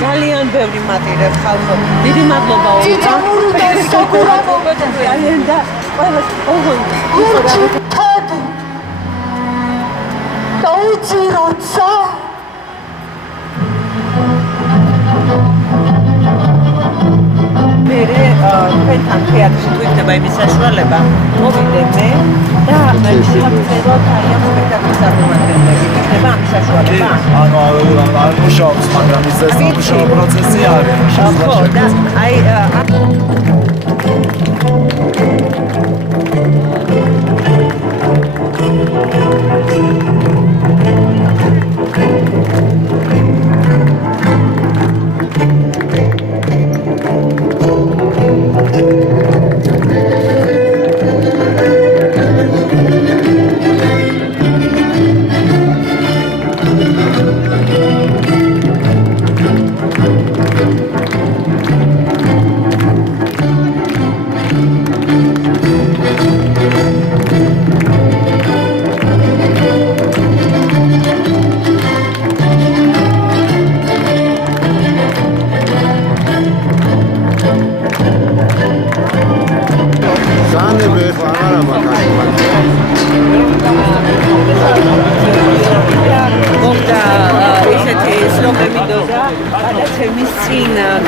ძალიან ბევრი მატირებ ხალხო. დიდი მადლობა ძალიან და ყველას ოღონდ მერე თქვენთან თეატრში თუ იქნება იმის საშუალება, მოვიდე მე და შევწეროთ აი ამ სპექტაკლის წარმომადგენლები. იქნება ამის საშუალება? ანუ არ მუშაობს, მაგრამ ის სამუშაო პროცესი არის. ხო, და აი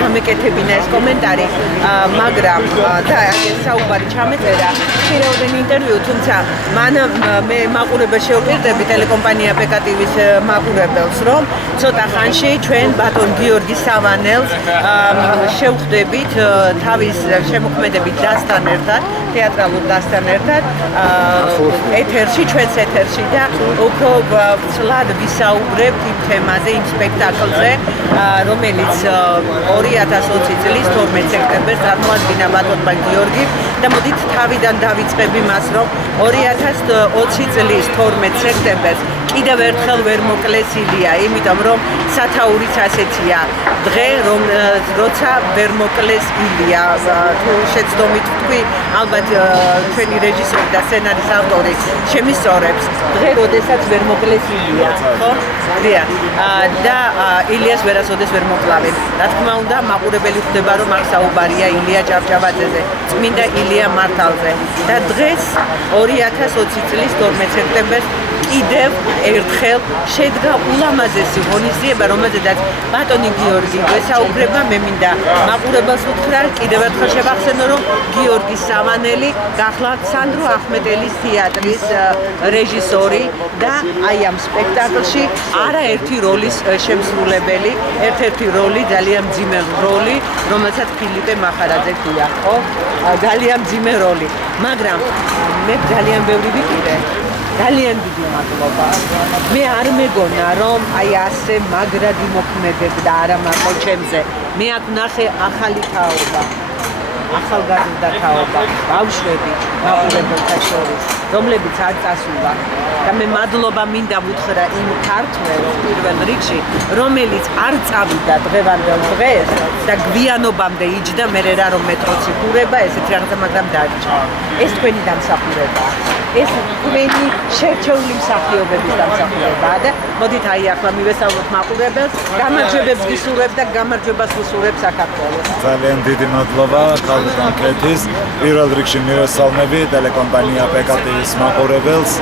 გამეკეთებინა ეს კომენტარი, მაგრამ და ეს საუბარი ჩამეწერა ხშირად ინტერვიუ, თუმცა მან მე მაყურებელს შევპირდები ტელეკომპანია PKTV-ის მაყურებელს, რომ ცოტა ხანში ჩვენ ბატონ გიორგი სავანელს შევხვდებით თავის შემოქმედებით დასთან ერთად, თეატრალურ დასთან ერთად ეთერში, ჩვენს ეთერში და უფრო ცლად ვისაუბრებთ იმ თემაზე, იმ სპექტაკლზე, რომელიც 2020 წლის 12 სექტემბერს წარმოადგინა ბატონმა გიორგიმ და მოდით თავიდან დავიწყებ იმას, რომ 2020 წლის 12 სექტემბერს კიდევ ერთხელ ვერ მოკლეს ილია, იმიტომ რომ სათაურიც ასეთია დღე, როცა ვერ მოკლეს ილია. თუ შეცდომით ვთქვი, ალბათ ჩვენი რეჟისორი და სცენარის ავტორი შემისწორებს დღე, როდესაც ვერ მოკლეს ილია, ხო? დიახ. და ილიას ვერასოდეს ვერ მოკლავენ. რა თქმა უნდა, მაყურებელი ხვდება, რომ აქ საუბარია ილია ჭავჭავაძეზე, წმინდა ილია მართალზე. და დღეს 2020 წლის 12 სექტემბერს კიდევ ერთხელ შედგა ულამაზესი ღონისძიება, რომელზედაც ბატონი გიორგი გვესაუბრება. მე მინდა მაყურებელს უთხრა, კიდევ ერთხელ შევახსენო, რომ გიორგი სავანელი გახლავთ სანდრო ახმეტელის თეატრის რეჟისორი და აი ამ სპექტაკლში არაერთი როლის შემსრულებელი, ერთ-ერთი როლი, ძალიან მძიმე როლი, რომელსაც ფილიპე მახარაძე ქვია, ხო? ძალიან მძიმე როლი, მაგრამ მე ძალიან ბევრი ვიყიდე. ძალიან დიდი მადლობა. მე არ მეგონა, რომ აი ასე მაგრად იმოქმედებდა არა მარტო ჩემზე. მე აქ ნახე ახალი თაობა, ახალგაზრდა თაობა, ბავშვები, მაყურებელთა შორის, რომლებიც არ წასულა. და მე მადლობა მინდა ვუთხრა იმ ქართველს პირველ რიგში, რომელიც არ წავიდა დღევანდელ დღეს და გვიანობამდე იჯდა, მე რა რომ მეტროციკურება, ესეთი რაღაცა, მაგრამ დარჩა. ეს თქვენი დამსახურებაა. ეს თქვენი შერჩეული მსახიობების დამსახურებაა და მოდით აი ახლა მივესალმოთ მაყურებელს, გამარჯვებებს გისურვებ და გამარჯვებას ვისურვებ საქართველოს. ძალიან დიდი მადლობა ქალბატონ კეთის. პირველ რიგში მივესალმები ტელეკომპანია PKTV-ის მაყურებელს.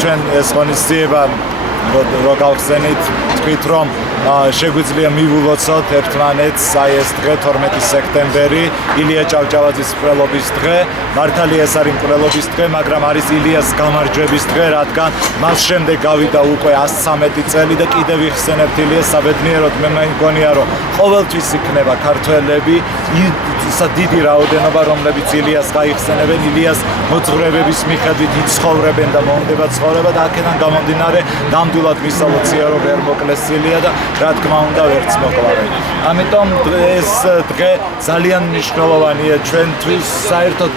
ჩვენ ეს ღონისძიება რო გავხსენით, თქვით რომ შეგვიძლია მივულოცოთ ერთმანეთს აი ეს დღე 12 სექტემბერი, ილია ჭავჭავაძის მკვლელობის დღე. მართალია ეს არის მკვლელობის დღე, მაგრამ არის ილიას გამარჯვების დღე, რადგან მას შემდეგ გავიდა უკვე 113 წელი და კიდევ იხსენებთ ილიას საბედნიეროდ. მე მგონია რომ ყოველთვის იქნება ქართველები დიდი რაოდენობა, რომლებიც ილიას გაიხსენებენ, ილიას მოძღვრებების მიხედვით იცხოვრებენ და მომდება ცხოვრება და აქედან გამომდინარე ნამდვილად მისალოცია რომ ვერ მოკლეს ილია და რა თქმა უნდა ვერც მოკლავენ. ამიტომ ეს დღე ძალიან მნიშვნელოვანია ჩვენთვის, საერთოდ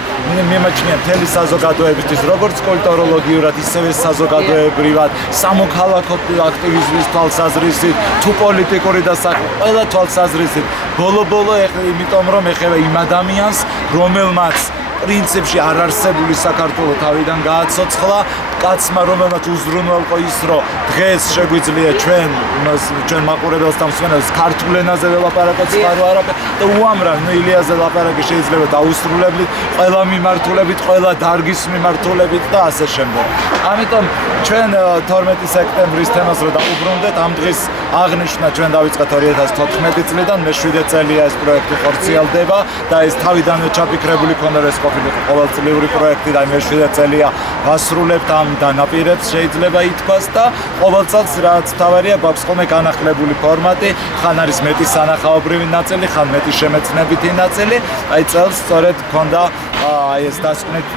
მიმაჩნია მთელი საზოგადოებისთვის, როგორც კულტუროლოგიურად, ისევე საზოგადოებრივად, სამოქალაქო აქტივიზმის თვალსაზრისით, თუ პოლიტიკური დასაქმება, ყველა თვალსაზრისით. ბოლო-ბოლო იმიტომ რომ ეხება იმ ადამიანს, რომელმაც პრინციპში არ არსებული საქართველოს თავიდან გააცოცხლა კაცმა რომელმაც უზრუნველყო ის რომ დღეს შეგვიძლია ჩვენ მაყურებელს და მსმენელს ქართულ ენაზე ველაპარაკოთ წყარო არაფერი და უამრავ ილიაზე ლაპარაკი შეიძლება დაუსრულებლით ყველა მიმართულებით ყველა დარგის მიმართულებით და ასე შემდეგ. ამიტომ ჩვენ 12 სექტემბრის თემას რო დაუბრუნდეთ ამ დღის აღნიშვნა ჩვენ დავიწყეთ 2014 წლიდან მე 7 წელია ეს პროექტი ხორციელდება და ეს თავიდანვე ჩაფიქრებული ქონდა ეს ყოფილიყო ყოველწლიური პროექტი და მე 7 წელია ვასრულებთ ამ დანაპირებს შეიძლება ითქვას და ყოველ წელს რაც თავარია გვაქვს ხოლმე განახლებული ფორმატი ხან არის მეტი სანახაობრივი ნაწილი ხან მეტი შემეცნებითი ნაწილი აი წელს სწორედ ქონდა აი ეს დასკვნით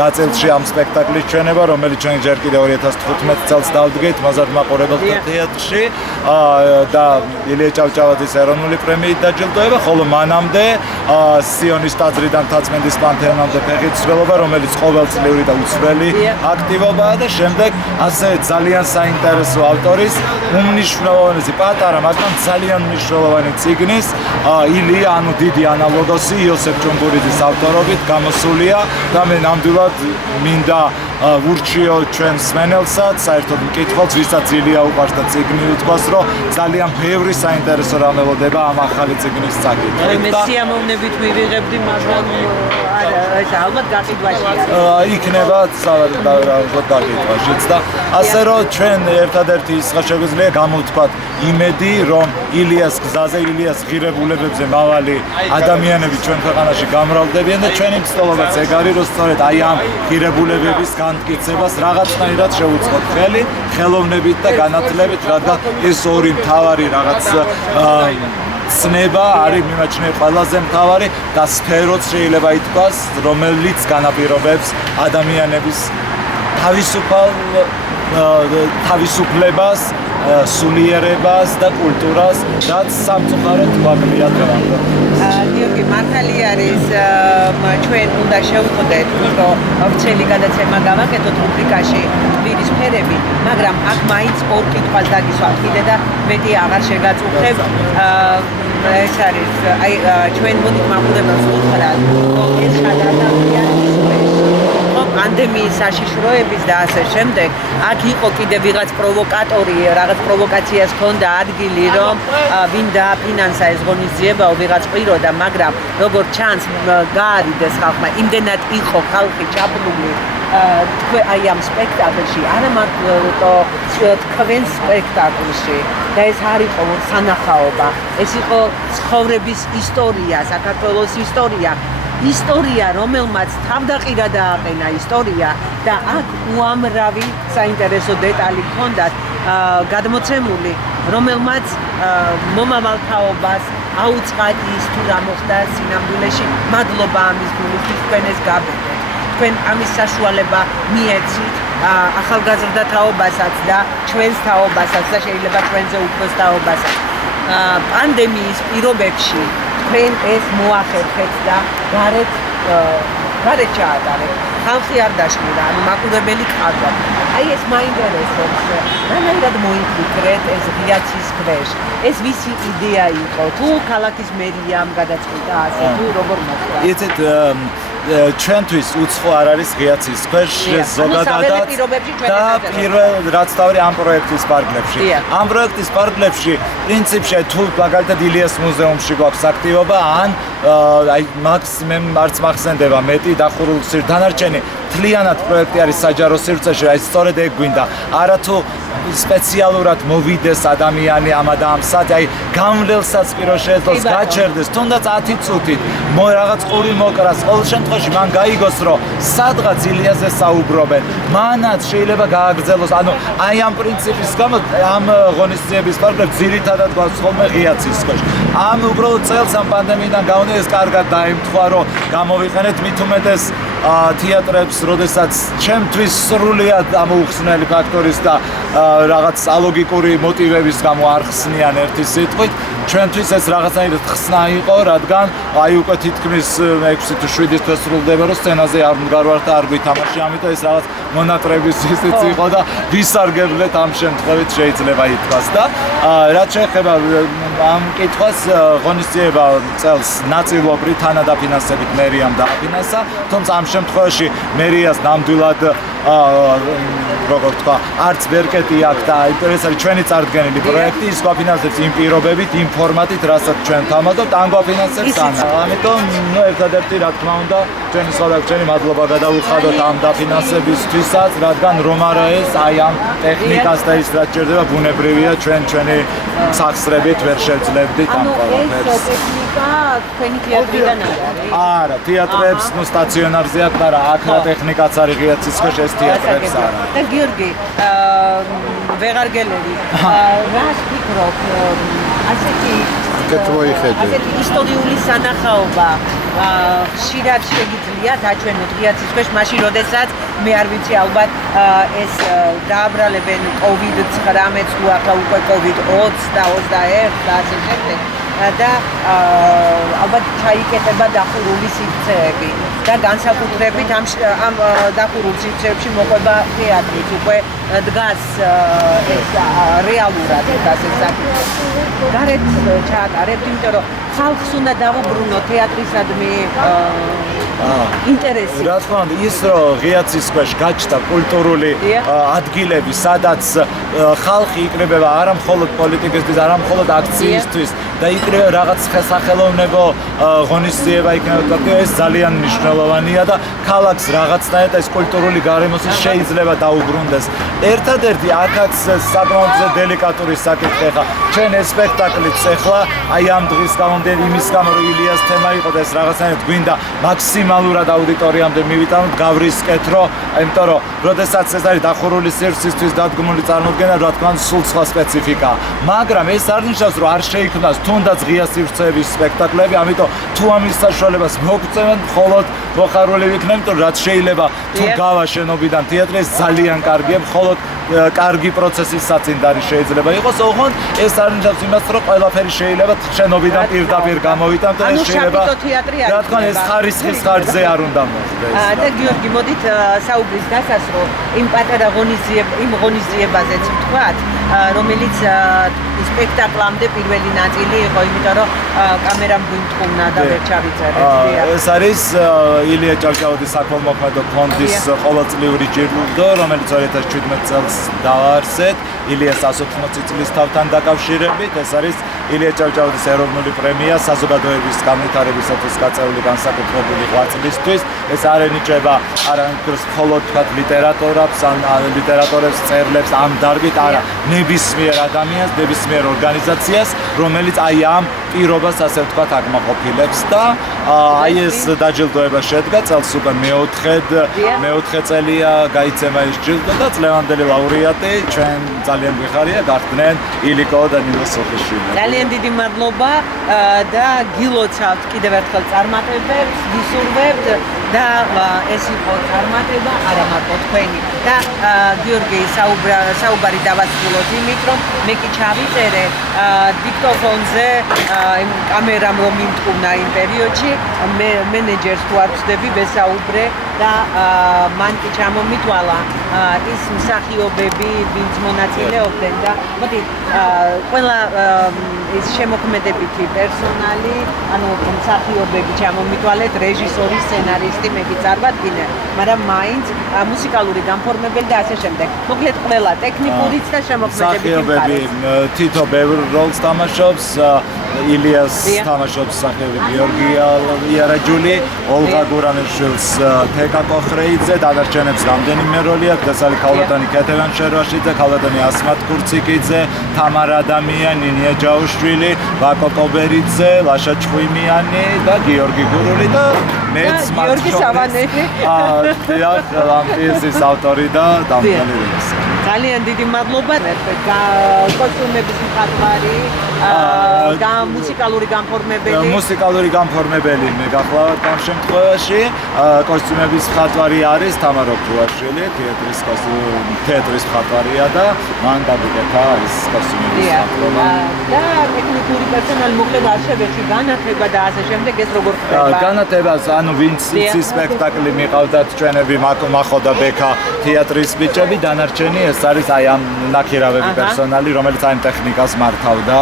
ნაწილში ამ სპექტაკლის ჩვენება რომელიც ჩვენ ჯერ კიდევ 2015 წელს დავდგეთ მოზარდ მაყურებელთა თეატრში და ილია ჭავჭავაძის ეროვნული პრემიით დაჯილდოება ხოლო მანამდე სიონის ტაძრიდან თაცმენდის პანთეონამდე ფეხით ცვლილობა რომელიც ყოველწლიური და უცვლელი აქტივობაა და შემდეგ ასე ძალიან საინტერესო ავტორის უმნიშვნელოვანესი პატარა მაგრამ ძალიან მნიშვნელოვანი წიგნის ილია ანუ დიდი ანალოგოსი იოსებ ჭუმბურიძის ავტორობით გამოსულია და მე ნამდვილად მინდა ვურჩიო ჩვენ მსმენელსაც საერთოდ მკითხველს ვისაც ილია უყვარს და წიგნი უთქვას რომ ძალიან ბევრი საინტერესო რამე ველოდება ამ ახალი წიგნის წაკითხით. მე სიამოვნებით მივიღებდი მაგრამ ეს ალბათ გაყიდვაშია. იქნება ალბათ გაყიდვაშიც და ასე რომ ჩვენ ერთადერთი ის შეგვიძლია გამოვთქვათ იმედი რომ ილიას გზაზე ილიას ღირებულებებზე მავალი ადამიანები ჩვენ ქვეყანაში გამრავლდებიან და ჩვენი მცდელობაც ეგ არის რომ სწორედ აი ამ ღირებულებების განმტკიცებას რაღაცნაირად შევუწყოთ ხელი ხელოვნებით და განათლებით რადგან ეს ორი მთავარი რაღაც ცნება არის მიმაჩნია ყველაზე მთავარი და სფეროც შეიძლება ითქვას რომელიც განაპირობებს ადამიანების თავისუფლებას სულიერებას და კულტურას რაც სამწუხაროდ გვაკლია დღემდე. გიორგი მართალი არის ჩვენ უნდა შევხვდეთ რომ ოფიციალური გადაცემა გავაკეთოთ რუბრიკაში ვირის სფერები მაგრამ აქ მაინც ორ კითხვას დაგისვათ კიდე და მეტი აღარ შეგაწუხებ ეს არის აი ჩვენ მოდით მაყურებელს ვუთხრათ რომ ეს გადაადგილდა პანდემიის საშიშროების და ასე შემდეგ აქ იყო კიდე ვიღაც პროვოკატორი რაღაც პროვოკაციას ჰქონდა ადგილი რომ ვინ დააფინანსა ეს ღონისძიებაო ვიღაც ყიროდა მაგრამ როგორც ჩანს გაარიდეს ხალხმა იმდენად იყო ხალხი ჩაბმული აი ამ სპექტაკლში არა მარტო თქვენ სპექტაკლში და ეს არ იყო სანახაობა ეს იყო ცხოვრების ისტორია საქართველოს ისტორია რომელმაც თავდაყირა დააყენა ისტორია და აქ უამრავი საინტერესო დეტალი ჰქონდათ გადმოცემული რომელმაც მომავალ თაობას აუწყათ ის თუ რა მოხდა სინამდვილეში მადლობა ამის გულისთვის თქვენ ეს გაბედეთ თქვენ ამის საშუალება მიეცით ახალგაზრდა თაობასაც და ჩვენს თაობასაც და შეიძლება ჩვენზე უფროს თაობასაც პანდემიის პირობებში თქვენ ეს მოახერხეთ და გარეთ ჩაატარეთ ხალხი არ დაშმირა ანუ მაყურებელი ყავდა აი ეს მაინტერესებს რანაირად მოიფიქრეთ ეს ღიაცის ქვეშ ეს ვისი იდეა იყო თუ ქალაქის მერიამ გადაწყვიტა ასე თუ როგორ მოხდა იცით ჩვენთვის უცხო არ არის ღიაცის ქვეშ ზოგადად და პირველ რაც თავი ამ პროექტის პარკლებში ამ პროექტის პარკლებში პრინციპში თუ მაგალითად ილიას მუზეუმში გვაქვს აქტივობა ან აი მაქსიმუმ არც მახსენდება მეტი დახურულ დანარჩენი თლიანად პროექტი არის საჯარო სივრცეში აი სწორედ ეგ გვინდა არათუ სპეციალურად მოვიდეს ადამიანი ამა და ამ საათი აი გამვლელსაც პირო შეძლოს გაჩერდეს თუნდაც 10 წუთით რაღაც ყური მოკრას ყოველ შემთხვევაში მან გაიგოს რომ სადღაც ილიაზე საუბრობენ მანაც შეიძლება გააგრძელოს ანუ აი ამ პრინციპის გამო ამ ღონისძიების პარკლებს ძირითადად გვაქვს ხოლმე ღიაცის ქვეშ ამ უბრალოდ წელს ამ პანდემიიდან გამომდინარე ეს კარგად დაემთხვა რომ გამოვიყენეთ მით უმეტეს თეატრებს როდესაც ჩემთვის სრულიად ამოუხსნელი ფაქტორის და რაღაც ალოგიკური მოტივების გამო არ ხსნიან ერთი სიტყვით ჩვენთვის ეს რაღაცნაირად ხსნა იყო რადგან აი უკვე თითქმის 6 თუ 7 თვე სრულდება რომ სცენაზე არ მდგარვართ და არ გვითამაში ამიტომ ეს რაღაც მონატრების ისიც იყო და ვისარგებლეთ ამ შემთხვევით შეიძლება ითქვას და რაც შეეხება ამ კითხვას ღონისძიება წელს ნაწილობრივ თანადაფინანსებით მერიამ დააფინანსა, თუმცა ამ შემთხვევაში მერიას ნამდვილად როგორ თქვა, არც ბერკეტი აქვს და ეს არის ჩვენი წარდგენილი პროექტი, ის გვაფინანსებს იმ პირობებით, იმ ფორმატით, რასაც ჩვენ თავმადობთ, ამ გვაფინანსებს ანა. ამიტომ, ერთადერთი რა თქმა უნდა, ჩვენი სხვადასხვაგვარი მადლობა გადავუხადოთ ამ დაფინანსებისთვისაც, რადგან რომ არა ეს აი ამ ტექნიკას და ის რაც სჭირდება, ბუნებრივია ჩვენი სახსრებით ვერ შევძლებდით ამ ყველაფერს. ანუ ეს ტექნიკა თქვენი თეატრიდან არის? არა, თეატრებს ნუ სტაციონარზე აქვს, მაგრამ აქ რა ტექნიკაც არის ღიაცის ქვეშ ეს თეატრებს არა. და გიორგი, ვეღარ გელერი, რას ფიქრობ, ასეთი ისტორიული სანახაობა ხშირად შეგიძლია დაჩვენოთ ღიაცის ქვეშ, მაშინ როდესაც მე არ ვიცი ალბათ ეს დააბრალებენ COVID-19 თუ ახლა უკვე COVID-20 და 21 და ასე შემდეგ და ალბათ ჩაიკეტება დახურული სივრცეები და განსაკუთრებით ამ დახურულ სივრცეებში მოყვება თეატრიც უკვე დგას ეს რეალურად ასე საკითხი. გარეთ ჩაატარებთ, იმიტომ რომ ხალხს უნდა დავუბრუნო თეატრისადმი ინტერესი. რა თქმა უნდა, ის რომ ღიაცის ქვეშ გაჩნდა კულტურული ადგილები, სადაც ხალხი იკრიბება არა მხოლოდ პოლიტიკისთვის, არა მხოლოდ აქციისთვის და იკრიბება რაღაც სახელოვნებო ღონისძიება იქნება, ეს ძალიან მნიშვნელოვანია და ქალაქს რაღაცნაირად ეს კულტურული გარემოსი შეიძლება დაუბრუნდეს. ერთადერთი აქაც საკმაოდ დელიკატური საკითხი ხა. ჩვენ ეს სპექტაკლიც ახლა აი ამ დღის გამომდინარე იმის გამო რომ ილიას თემა იყო და ეს რაღაცნაირად გვინდა მაქსიმალურად აუდიტორიამდე მივიტანოთ, გავრისკეთ, რომ იმიტომ რომ როდესაც ეს არის დახურული სივრცისთვის დადგმული წარმოდგენა, რა თქმა უნდა, სულ სხვა სპეციფიკაა. მაგრამ ეს არ ნიშნავს, რომ არ შეიქმნას თუნდაც ღია სივრცეების სპექტაკლები, ამიტომ თუ ამის საშუალებას მოგწევენ, მხოლოდ მოხარული ვიქნებ, იმიტომ რაც შეიძლება თუ გავა შენობიდან თეატრი ეს ძალიან კარგია, მხოლოდ კარგი პროცესის საწინდარი შეიძლება იყოს, ოღონდ ეს არ ნიშნავს იმას, რომ ყველაფერი შეიძლება შენობიდან პირდაპირ გამოვიტანოთ და ეს შეიძლება რა თქმა უნდა ეს ხარისხის ხარჯზე არ უნდა მოხდეს. და გიორგი, მოდით საუბრის დასასრულს იმ პატარა ღონისძიებაზეც ვთქვათ, რომელიც სპექტაკლამდე პირველი ნაწილი იყო, იმიტომ რომ კამერამ გვიმთხუნა და ვერ ჩავიწერეთ. ეს არის ილია ჭავჭავაძის საქველმოქმედო ფონდის ყოველწლიური ჯილდო, რომელიც 2017 წელს დაარსეთ ილიას 180 წლის თავთან დაკავშირებით. ეს არის ილია ჭავჭავაძის ეროვნული პრემია საზოგადოების განვითარებისათვის გაწეული განსაკუთრებული ღვაწლისთვის. ეს არ ენიჭება არამედ მხოლოდ თქვათ ლიტერატურებს, ან ლიტერატორებს, წერლებს ამ დარგით, არა, ნებისმიერ ადამიანს, ნებისმიერ ორგანიზაციას, რომელიც აი ამ პირობას ასე ვთქვათ აკმაყოფილებს და აი ეს დაჯილდოება შედგა წელს უკვე მეოთხე წელია გაიცემა ეს ჯილდო და წლევანდელი ლაურეატი ჩვენ ძალიან გვიხარია გახდნენ ილიკო და ნინო სოფიშვილი. ძალიან დიდი მადლობა და გილოცავთ კიდევ ერთხელ წარმატებებს, გისურვებთ და ეს იყო წარმატება არა მარტო თქვენი და გიორგი საუბარი დავასრულოთ იმით, რომ მე კი ჩავიწერე დიქტოფონზე იმ კამერამ რომ მიმთქუნა იმ პერიოდში მენეჯერს თუ არ ვწდები ვესაუბრე და მან კი ჩამომითვალა ის მსახიობები, ვინც მონაწილეობდნენ და მოდი ყველა ეს შემოქმედებითი პერსონალი, ანუ მსახიობები ჩამომითვალეთ, რეჟისორი, სცენარისტი, მე კი წარვადგინე, მაგრამ მაინც მუსიკალური განფორმებელი და ასე შემდეგ. მოკლედ ყველა ტექნიკურიც და შემოქმედებითი მხარეც. თითო ბევრ როლს თამაშობს, ილიას თამაშობს მსახიობი გიორგი იარაჯული, ოლღა გურამიშვილს თეკა კოხრეიძე, დანარჩენებს რამდენიმე როლი აქვს, დასალი ქალბატონი კეთევან შერვაშიძე, ქალბატონი ასმათ კურციკიძე, თამარა ადამიანი, ნინია ჯაუშვილი, ვაკო კობერიძე, ლაშა ჩხუიმიანი და გიორგი გურული და მეც გიორგი სავანელი. დიახ, ამ პიესის ავტორი და დამდგმელი. ძალიან დიდი მადლობა. კოსტუმების მხატვარი, მუსიკალური განფორმებელი. მუსიკალური განფორმებელი მე გახლავთ ამ შემთხვევაში. კოსტუმების მხატვარი არის თამარა ქუაშვილი, თეატრის მხატვარია და მან დაგიკეთა ის კოსტუმების მხატვრობა. და ტექნიკური პერსონალი მოკლედ არჩევებში განათება და ასე შემდეგ ეს როგორ ხდება? განათებას, ანუ ვინც იცის სპექტაკლი მიყავდათ ჩვენები მახო და ბექა თეატრის ბიჭები, დანარჩენი ეს არის აი ამ ნაქირავები პერსონალი, რომელიც აი ამ ტექნიკას მართავდა.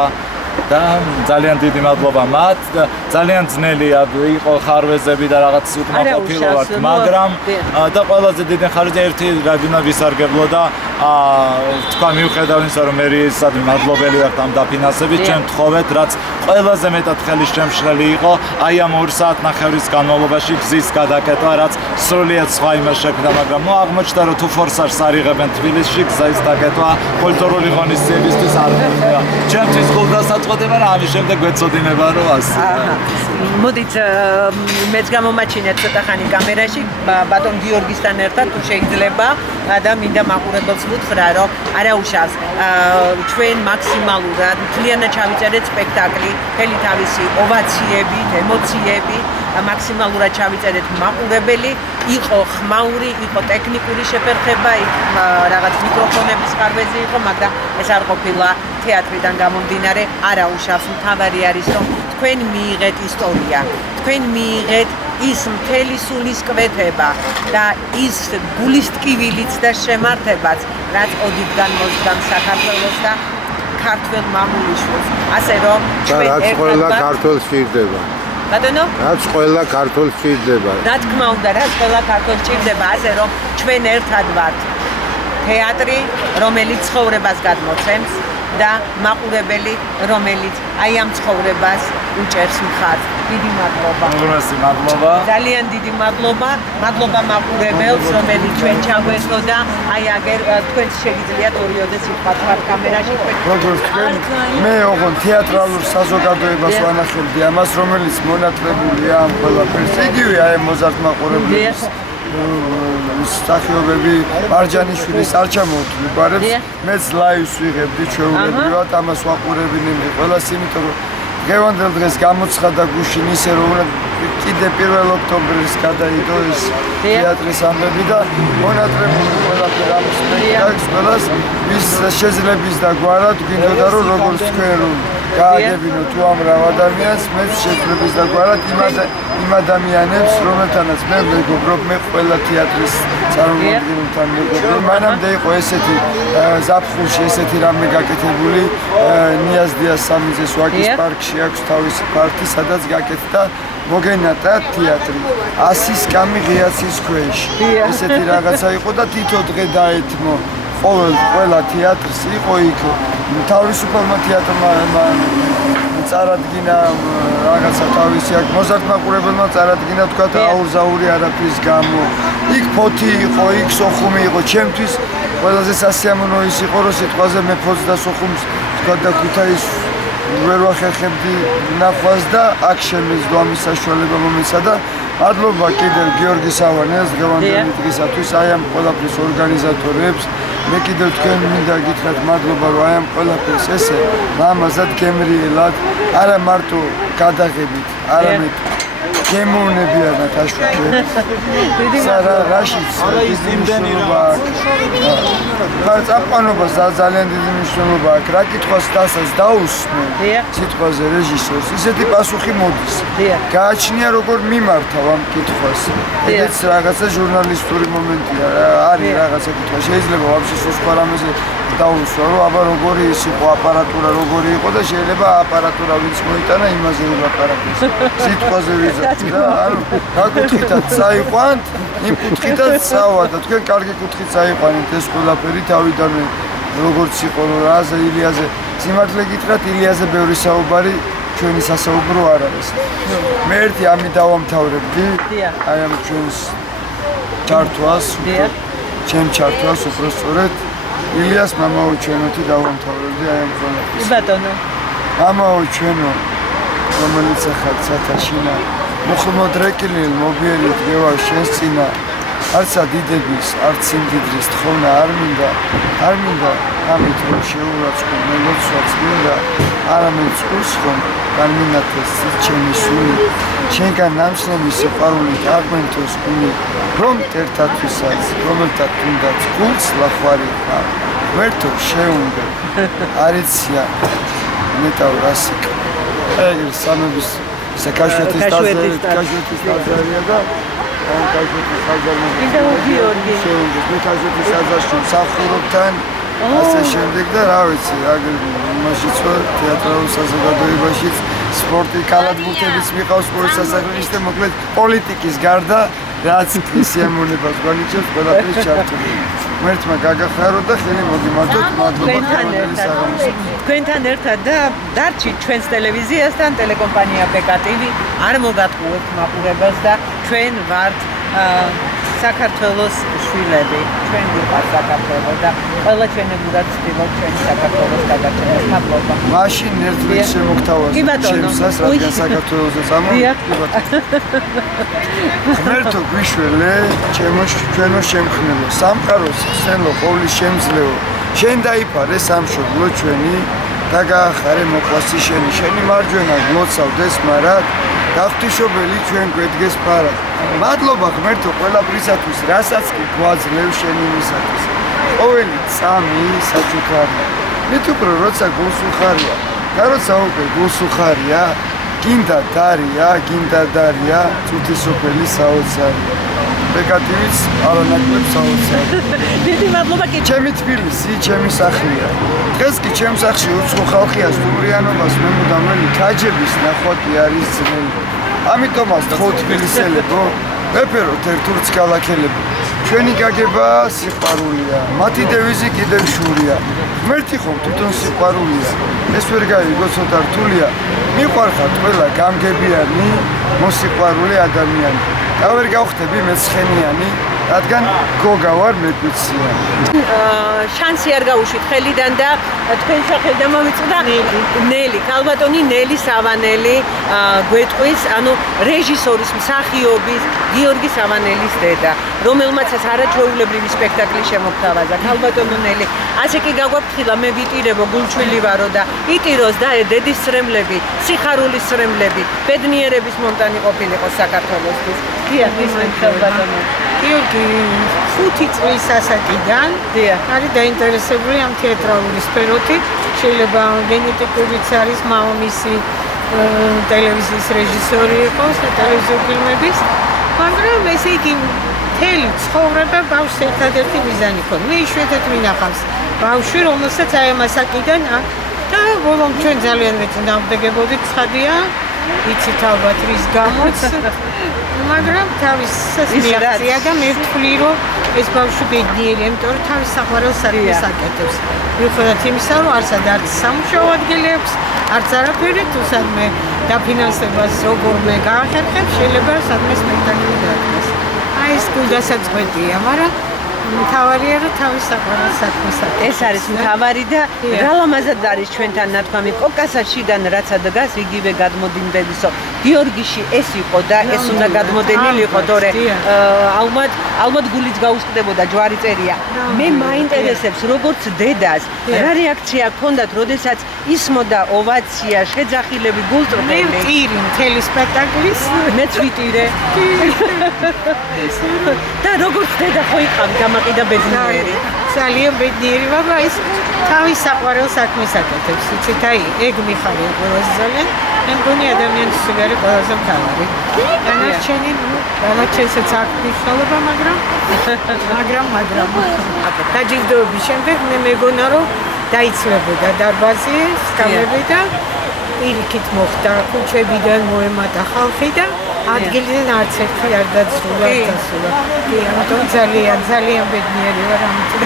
და ძალიან დიდი მადლობა მათ და ძალიან ძნელია იყო ხარვეზები და რაღაც უკმაყოფილოებად, მაგრამ და ყველაზე დიდი ხარვეზი ერთი რადგან ვისარგებლო და თქვა მიუხედავ იმისა რომ მერიისად მადლობელი ვართ ამ დაფინანსებით, ჩვენ თხოვეთ რაც ყველაზე მეტად ხელისშემშლელი იყო აი ამ 2 საათნახევრის განმავლობაში გზის გადაკეტვა, რაც სრულიად სხვა იმას შექმნა, მაგრამ აღმოჩნდა რომ თუ ფორსაჟს არ იღებენ თბილისში გზის დაკეტვა კულტურული ღონისძიებისთვის არ მოხდა. ჩემთვის გულდასაწყვეტება რა ამის შემდეგ გვეწოდინება რომ ასე. მოდით მეც გამომაჩინეთ ცოტა ხანი კამერაში ბატონ გიორგისთან ერთად თუ შეიძლება და მინდა მაყურებელს ვუთხრა რომ არაუშავს ჩვენ მაქსიმალურად მთლიანად ჩავიწერეთ სპექტაკლი მთელი თავისი ოვაციებით, ემოციებით მაქსიმალურად ჩავიწერეთ მაყურებელი იყო ხმაური, იყო ტექნიკური შეფერხება, რაღაც მიკროფონების ხარვეზი იყო, მაგრამ ეს არ ყოფილა თეატრიდან გამომდინარე, არაუშავს მთავარი არის რომ თქვენ მიიღეთ ისტორია, თქვენ მიიღეთ ის მთელი სულისკვეთება და ის გულის ტკივილიც და შემართებაც, რაც ოდითგან მოსგან საქართველოს და ქართველ მამულიშვილს. ასე რომ ჩვენ რაც ყველა ქართველს სჭირდება. ბატონო? რაც ყველა ქართველს სჭირდება. რა თქმა უნდა, რაც ყველა ქართველს სჭირდება, ასე რომ ჩვენ ერთად ვართ. თეატრი, რომელიც ცხოვრებას გადმოცემს და მაყურებელი, რომელიც აი ამ ცხოვრებას უჭერს მხარს. დიდი მადლობა. მადლობა. ძალიან დიდი მადლობა. მადლობა მაყურებელს, რომელიც ჩვენ ჩაგვესწრო და აი აგერ თქვენს შეგიძლიათ ორიოდე სიტყვა თქვათ კამერაში. როგორც თქვენ, მე ოღონდ თეატრალურ საზოგადოებას ვანახებდი ამას, რომელიც მონათლებულია ამ ყველაფერს. იგივე აი მოზარდ მაყურებლებს სახიობები მარჯანიშვილის არ ჩამოვთვლიბარებს, მეც ლაივს ვიღებდი ჩვეულებრივად, ამას ვაყურებინებდი ყველას, იმიტომ რომ დღევანდელ დღეს გამოცხადა გუშინ ისე რომ კიდე 1 ოქტომბრის გადაიდო ეს თეატრის ამბები და მონათლებული ყველაფერი ამის სპექტაკლს ყველას ვის შეძლების და გვარად გვინდოდა რომ როგორც თქვენ რომ გააგებინო თუ ამ რა ადამიანს მეც შეძლების და გვარად იმ ადამიანებს რომელთანაც მე მეგობრობ, მე ყველა თეატრის წარმომადგენელთან მეგობრობ, მანამდე იყო ესეთი ზაფხულში ესეთი რამე გაკეთებული ნიაზდიას სამიზეს ვაკის პარკში აქვს თავისი პარტი, სადაც გაკეთდა მოგენატა თეატრი 100 კამი ღიაცის ქვეშ. ესეთი რაღაცა იყო და თითო დღე დაეთმო ყველა თეატრს იყო იქ თავისუფალმა თეატრმა წარადგინა რაღაცა თავისი აქ მოზარდ მაყურებელმა წარადგინა თქვა აურზაური არაფრის გამო. იქ ფოთი იყო, იქ სოხუმი იყო, ჩემთვის ყველაზე სასიამოვნო ის იყო რომ სიტყვაზე მე ფოთს და სოხუმს თქვა და ქუთაის ვერ ვახერხებდი ნახვას და აქ შემეძლო ამის საშუალება მომეცა და მადლობა კიდევ გიორგი სავანეს დღევანდელი დღისათვის აი ამ ყველაფრის ორგანიზატორებს. მე კიდევ თქვენ მინდა გითხრათ მადლობა რომ აი ამ ყველაფერს ესე ლამაზად გემრიელად არა მარტო გადაღებით, არამედ გემოვნებიანად აშუქებს. რაშიც ის იმდენი რა წამყვანობას ძალიან დიდი მნიშვნელობა აქვს. რა კითხვას დასას დაუსმენ სიტყვაზე რეჟისორს, ისეთი პასუხი მოდის. გააჩნია როგორ მიმართავ ამ კითხვას. ეს რაღაცა ჟურნალისტური მომენტია, არის რაღაცა კითხვა. შეიძლება ვაფშე სხვა რამეზე დაუსვა, რომ აბა როგორი ის იყო აპარატურა, როგორი იყო და შეიძლება აპარატურა ვინც მოიტანა იმაზე ვილაპარაკოს. სიტყვაზე ვიზარდ და ანუ გაკუთხითაც წაიყვანთ, იმ კუთხითაც წავა და თქვენ კარგი კუთხით წაიყვანეთ ეს ყველაფერი თავიდანვე როგორც იყო რაზე ილიაზე სიმართლე გითხრათ ილიაზე ბევრი საუბარი ჩვენი სასაუბრო არ არის. მე ერთი ამით დავამთავრებდი აი ამ ჩვენს ჩართვას, ჩემ ჩართვას უფრო სწორედ ილიას მამაო ჩვენოთი დავამთავრებდი აი ამ ყველაფერს. ბატონო. მამაო ჩვენო რომელიც ახალ ცათაშინა მოხმოდრეკილილ მობიერით გევა შენს წინა არცა დიდების, არც სიმდიდრის თხოვნა არ მინდა ამით რომ შეურაცხო მელოცვაც მინდა არამედ წყურს ხომ განმინათეს ჩემი სული შენგან ნამსლომი სიყვარულით აღმენთოს გული რომ ერთათვისაც რომელთაც თუნდაც გულს ლახვარი ხარ ვერთო შეუნდა არიცია მეტავ რასიკ ეგრე სამების საკაშვეთის ტაძარია და ამ კაშვეთის ტაძარმა კიდევ გიორგი შეუნდა მე კაშვეთის ტაძარში მსახურობთან ასე შემდეგ და რა ვიცი, იმაშიც ვარ თეატრალურ საზოგადოებაშიც, სპორტი კალათბურთებიც მიყავს სპორტის სასახლეში და მოკლედ პოლიტიკის გარდა რაც სიამოვნებას გვანიჭებს ყველაფრის ჩართული. ღმერთმა გაგახარო და ხელი მოგიმართოთ, მადლობა თქვენთან ერთად და დარჩით ჩვენს ტელევიზიასთან ტელეკომპანია PKTV არ მოგატყუებთ მაყურებელს და ჩვენ ვართ საქართველოს შვილები, ჩვენ ვიყავთ საქართველოს და ყველა ჩვენებურად ვცდილობთ ჩვენ საქართველოს გადარჩენას. მადლობა. მაშინ ერთ დღეს შემოგთავაზებთ ჩემსას, რადგან საქართველოზე წამოვიდეთ. ღმერთო გვიშველე, ჩვენო შემხნელო, სამყაროს ხსენლო, ყოვლის შემძლეო, შენ დაიფარე სამშობლო ჩვენი და გაახარე მოყვასი შენი მარჯვენა გლოცავდეს მარად დაღთიშობელი ჩვენ გვედგეს ფარად. მადლობა ღმერთო ყველაფრისათვის, რასაც კი გვაძლევ შენი მისათვის. ყოველი წამი საჩუქარია. მით უფრო როცა გულს უხარია და როცა უკვე გულს უხარია, გინდა დარია, წუთისოფელი საოცარია. PKTV-ც არანაკლებ საოცარია. დიდი მადლობა კი ჩემი თბილისი, ჩემი სახლია. დღეს კი ჩემ სახლში უცხო ხალხია სტუმრიანობას მემუდამელი ქაჯების ნახვაკი არის ძნელი. ამიტომაც თქო თბილისელებო, ვეფეროთ ერთ ურც ქალაქელებო. ჩვენი გაგება სიყვარულია, მათი დევიზი კიდევ შურია. ღმერთი ხომ თვითონ სიყვარულია. ეს ვერ გაიგო ცოტა რთულია. მიყვარხართ ყველა გამგებიანი, მოსიყვარული ადამიანი. და ვერ გავხდები მეცხენიანი, რადგან გოგა ვარ მეგვიციანი. შანსი არ გაუშვით ხელიდან და თქვენ სახელთან მომიწვდა ნელი, ქალბატონი ნელი სავანელი გვეტყვის, ანუ რეჟისორის მსახიობის გიორგი სავანელის დედა, რომელმაც ეს არაჩვეულებრივი სპექტაკლი შემოგთავაზა. ქალბატონო ნელი, ასე კი გაგვაფრთხილა, მე ვიტირებო, გულჩვილი ვარო და იტიროს და დედის სრემლები, სიხარულის სრემლები, ბედნიერების მომტანი ყოფილიყო საქართველოსთვის. დიახ, ისმენთ ქალბატონო. გიორგი 5 წლის ასაკიდან არის დაინტერესებული ამ თეატრალური სფეროთი. შეიძლება გენეტიკურიც არის მამამისი ტელევიზიის რეჟისორი იყოს და ტელევიზიურ ფილმების, მაგრამ ესე იგი მთელი ცხოვრება ბავშვს ერთადერთი მიზანი ქონდა. მე იშვიათად მინახავს ბავშვი, რომელსაც აი ამ ასაკიდან და ბოლომდ ჩვენ ძალიან მეწინააღმდეგებოდით, ცხადია, იცით ალბათ რის გამოც, მაგრამ თავის რეაქცია და მე ვთვლი, რომ ეს ბავშვი ბედნიერია, იმიტომ რომ თავის საყვარელ საქმეს აკეთებს. მიუხედავად იმისა, რომ არც სამუშაო ადგილი აქვს, არც არაფერი, თუ სადმე დაფინანსებას როგორმე გაახერხებს, შეიძლება სადმე სპექტაკლი დაადგეს. აი ეს გულდასაწყვეტია, მაგრამ მთავარია რომ თავის საყვარელ საქმეს აკეთებს. ეს არის მთავარი და რა ლამაზად არის ჩვენთან ნათქვამი კოკასაშიდან რაც ადგას იგივე გადმოდინდებისო. გიორგიში ეს იყო და ეს უნდა გადმოდენილი იყო, თორე ალბათ გულიც გაუსკდებოდა ჯვარი წერია. მე მაინტერესებს როგორც დედას რა რეაქცია ჰქონდათ, როდესაც ისმოდა ოვაცია, შეძახილები, გულწრფელი. მე ვტირი მთელი სპექტაკლის, მეც ვიტირე. და როგორც დედა ხო იყავი დამაყიდა ბედნიერი. ძალიან ბედნიერი ბაბა, ის თავის საყვარელ საქმეს აკეთებს. იცით, აი, ეგ მიხარია ყველაზე ძალიან. მე მგონი ადამიანის სული არის ყველაზე მთავარი. დანარჩენსაც აქვს მნიშვნელობა, მაგრამ დაჯილდოების შემდეგ მე მეგონა რომ დაიცვლებოდა დარბაზი, სკამები და პირიქით მოხდა, ქუჩებიდან მოემატა ხალხი და ადგილიდან არც ერთი არ დაცულა. ამიტომ ძალიან ბედნიერი ვარ ამიტომ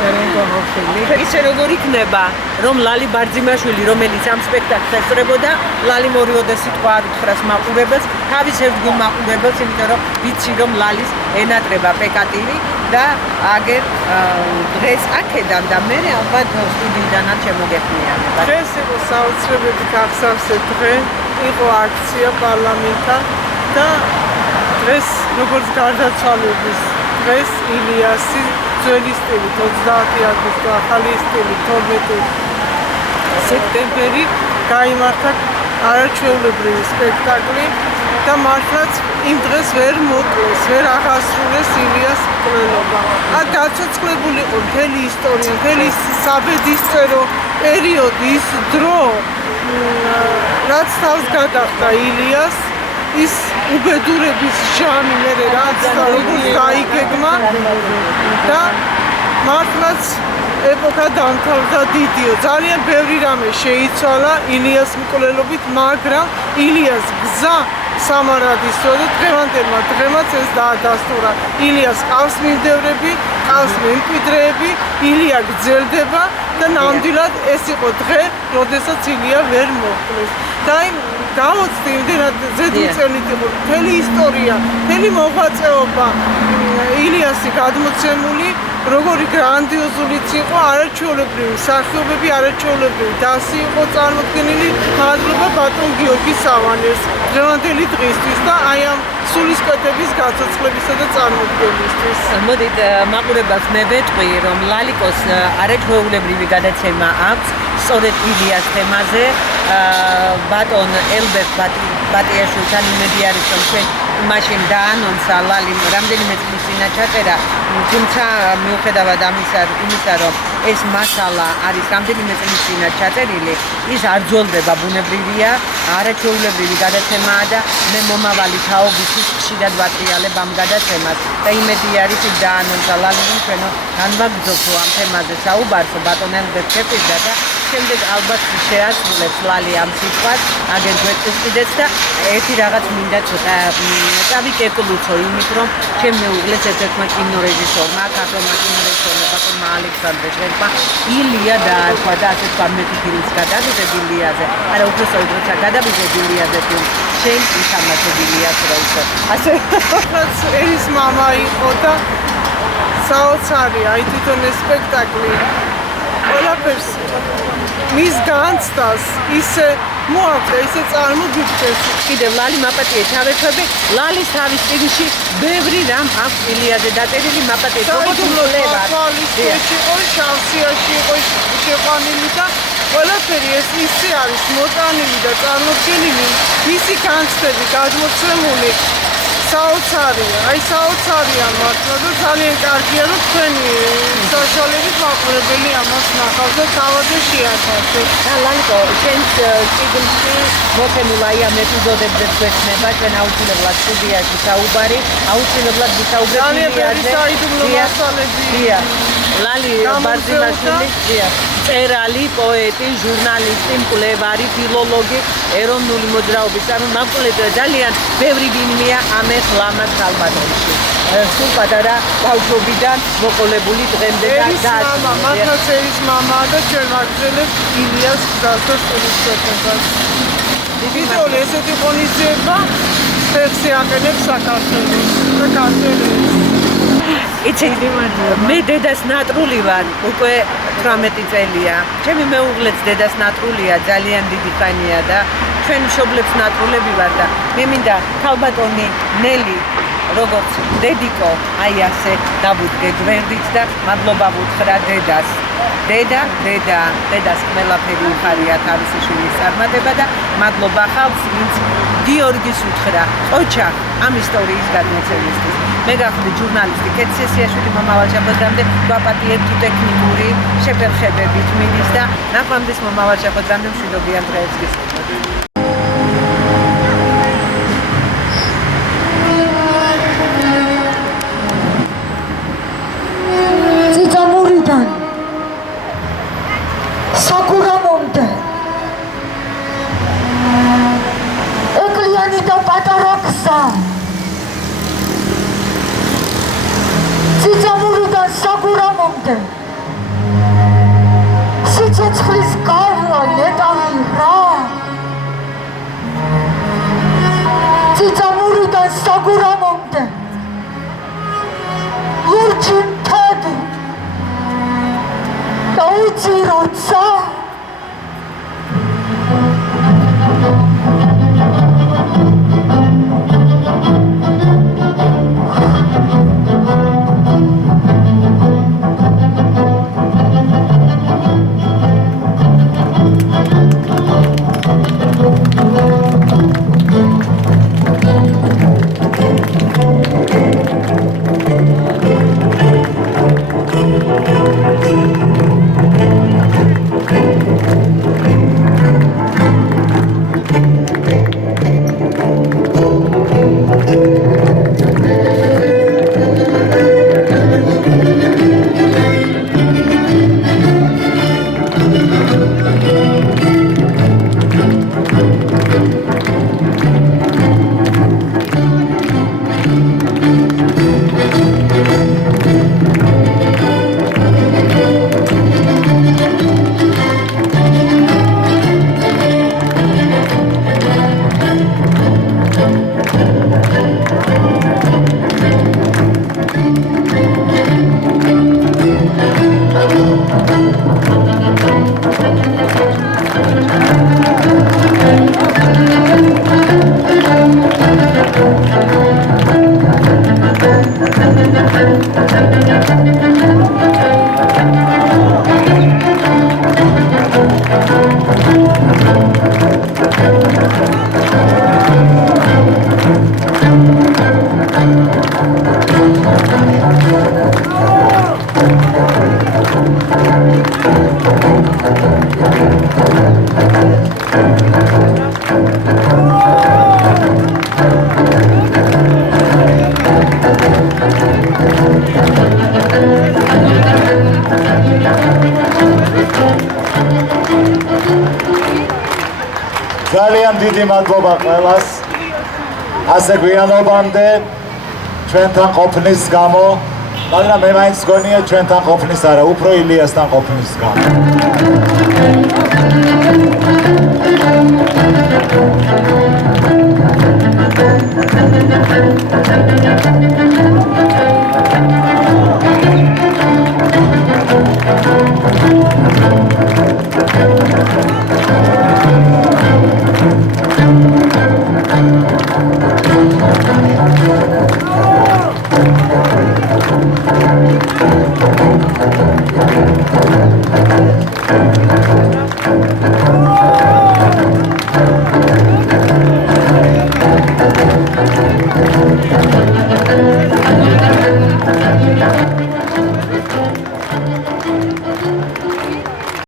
ძალიან გამოფილი. ისე როგორ იქნება, რომ ლალი ბარძიმაშვილი, რომელიც ამ სპექტაკლს ესწრებოდა, ლალი მორიოდა სიტყვა არ უთხრას მაყურებელს, თავის ერთგულ მაყურებელს, იმიტომ რომ ვიცი რომ ლალის ენატრება PKTV და აგერ დღეს აქედან და მე ალბათ სტუდიიდანაც შემოგეფნიანება. დღეს იყო საოცრებები გახსოვსეთ დღე, იყო აქცია პარლამენტთან და დღეს როგორც გარდაცვალების დღეს ილიასი ძველი სტილით 30 აგვისტო, ახალი სტილით 12 სექტემბერი გაიმართა არაჩვეულებრივი სპექტაკლი და მართლაც იმ დღეს ვერ მოკლეს, ვერ აღასრულეს ილიას მკვლელობა. გაცოცხლებული იყო მთელი ისტორია, მთელი საბედისწერო პერიოდი, ის დრო, რაც თავს გადახდა ილიას, ის უბედურების ჟამი, მე რაც და როგორც გაიგეგმა და მართლაც ეპოქა დამთავრდა დიდიო. ძალიან ბევრი რამე შეიცვალა ილიას მკვლელობით, მაგრამ ილიას გზა სამარადისო და დღევანდელმა დღემაც ეს დაადასტურა. ილიას ყავს მიმდევრები, ყავს მემკვიდრეები, ილია გრძელდება და ნამდვილად ეს იყო დღე, როდესაც ილია ვერ მოხდეს. და იმ გამოცდი იმდენად ზედმიწევნით იყო მთელი ისტორია, მთელი მოღვაწეობა ილიასი გადმოცემული, როგორი გრანდიოზულიც იყო, არაჩვეულებრივი მსახიობები, არაჩვეულებრივი დასი იყო წარმოდგენილი. მადლობა ბატონ გიორგი სავანეს დღევანდელი დღისთვის და აი ამ სულისკვეთების გაცოცხლებისა და წარმოდგენისთვის. მოდით მაყურებელს მე ვეთყვი, რომ ლალიკოს არაჩვეულებრივი გადაცემა აქვს სწორედ ილიას თემაზე. ბატონ ელბერტ ბატიაშვილთან იმედი არის, რომ ჩვენ მაშინ დაანონსა ლალიმ რამდენიმე წლის წინა ჩაწერა, თუმცა მიუხედავად იმისა, რომ ეს მასალა არის რამდენიმე წლის წინა ჩაწერილი, ის არ ძოლდება, ბუნებრივია, არაჩვეულებრივი გადაცემაა და მე მომავალი თაობისთვის ხშირად ვატრიალებ ამ გადაცემას და იმედი არის, ის დაანონსა ლალიმ ჩვენო განვაგრძობ ამ თემაზე საუბარს ბატონ ელბერტ შეფიზდა და შემდეგ ალბათ შეასრულებს ლალი ამ სიტყვას, აგერ გვეტყვის კიდეც და ერთი რაღაც მინდა ცოტა წავიკეკლუცო იმით, რომ ჩემ მეუღლეს ერთ-ერთმა კინორეჟისორმა, ქართველმა კინორეჟისორმა ბატონმა ალექსანდრე ჟერბა ილია დაარქვა და ასე თქვა მე ფილმს გადავიდე ილიაზე. არა, უბრალოდ როცა გადავიდე ილიაზე ფილმს, შენ ითამაშე ილიას როლს. ასე რაც ერის მამა იყო და საოცარი, აი თვითონ ეს სპექტაკლი ყველაფერს მის განცდას ისე მოაქვს, ისე წარმოგიდგეს. კიდევ ლალი მაპატიე ჩავერთვები, ლალის თავის წიგნში ბევრი რამ აქვს ილიაზე დაწერილი, მაპატიე საიდუმლო თვალის იყო, შავსიაში იყო შეყვანილი და ყველაფერი ეს ისე არის მოტანილი და წარმოდგენილი, მისი განცდები გადმოცემული საოცარია, აი საოცარია მართლა და ძალიან კარგია, რომ თქვენი საშუალებით მაყურებელი ამას ნახავს და თავადე შეასრულებს. და ლალიკო, შენს წიგნში მოცემულ აი ამ ეპიზოდებზე გვეცნება, ჩვენ აუცილებლად სტუდიაში საუბარი, აუცილებლად ვისაუბრებთ ძალიან ბევრი საიდუმლო მასალებია. ლალი ბარდიმაშვილი, მწერალი, პოეტი, ჟურნალისტი, მკვლევარი, ფილოლოგი, ეროვნული მოძრაობის წარმომადგენელი, ძალიან ბევრი ბინმია ამ ლამაზ ქალბატონში. სულ პატარა ბავშვობიდან მოყოლებული დღემდე და მართლაც ერის მამაა და ჩვენ ვაგრძელებთ ილიას გზას და სულისკვეთებას. ვიდეოლი ესეთი ღონისძიება ფეხზე აყენებს საქართველოს და ქართველებს. იცით, მე დედას ნატრული ვარ, უკვე 18 წელია. ჩემი მეუღლეც დედას ნატრულია, ძალიან დიდი ხანია და ჩვენ მშობლებს ნატრულები ვარ და მე მინდა ქალბატონი ნელი როგორც დედიკო, აი ასე დავუდგე გვერდით და მადლობა ვუთხრა დედას. დედას ყველაფერი უხარია თავისი შვილის წარმატება და მადლობა ხალხს, ვინც გიორგის უთხრა, ოჩახ ამ ისტორიის გადმოცემისთვის. მე გავხდი ჟურნალისტი კეთსესიაშვილი მომავალ შეხვედრამდე გვაპატიებთ ტექნიკური შეფერხებებით მიდის და ნახვამდის მომავალ შეხვედრამდე მშვიდობიან დღეებს გისურვებთ. წიწამურიდან საკურამომდე ეკლიანი და პატარა გზა წიწამურიდან საკურამომდე სიცოცხლის გავლა ნეტავი რა წიწამურიდან საკურამომდე ლურჯი მთები და უცი როცა ძალიან დიდი მადლობა ყველას. ასე გვიანობამდე ჩვენთან ყოფნის გამო, მაგრამ მე მაინც გონია ჩვენთან ყოფნის არა, უფრო ილიასთან ყოფნის გამო.